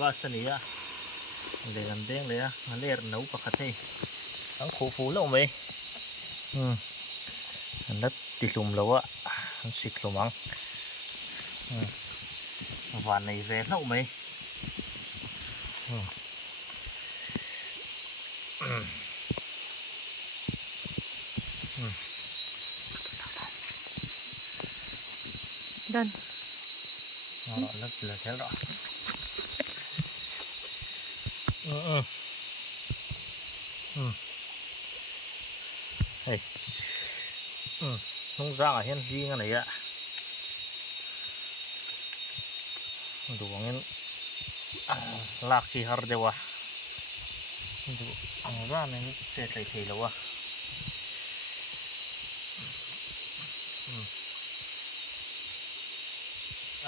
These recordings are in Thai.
ก็สนิทอ่ะเลยกันเด้งเลยอ่ะมันเรียกหนูปกติทั้งขู่ฟูแล้วไหมอันนั้นติดลมแล้วอ่ะมันสิกลมมั้งวันนี้เวทแล้วไหมดันแล้วเหลือแค่หรอเฮ้ยต้องร่างอะไรเห็นดีงั้นเลยอ่ะดูงั้นลากที่ฮาร์ดเดียวะดูร่างนี้เจ็ดเลยทีแล้ววะ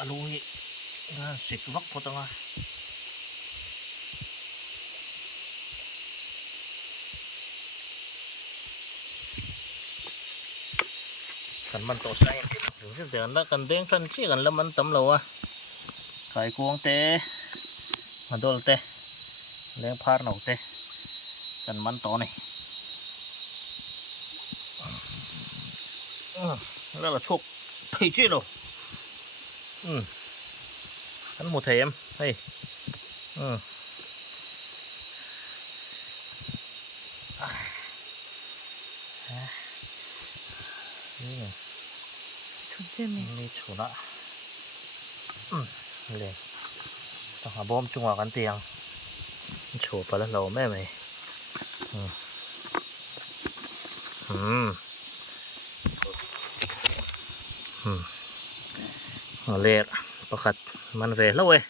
alu hi sik vak potanga kan man to sai thì để nó cần đến thân chỉ cần lâm ăn tấm lầu à cái cuống té mà đôi té lên phar nấu té cần man to này đó là chụp thấy chưa đâu hắn một thèm đâyนี่ชูนะเลยต้องหาบอมจุงหวกันเตียงชูไปแล้วเราแม่ไหมเละประคัดมันเวแล้วเว้ย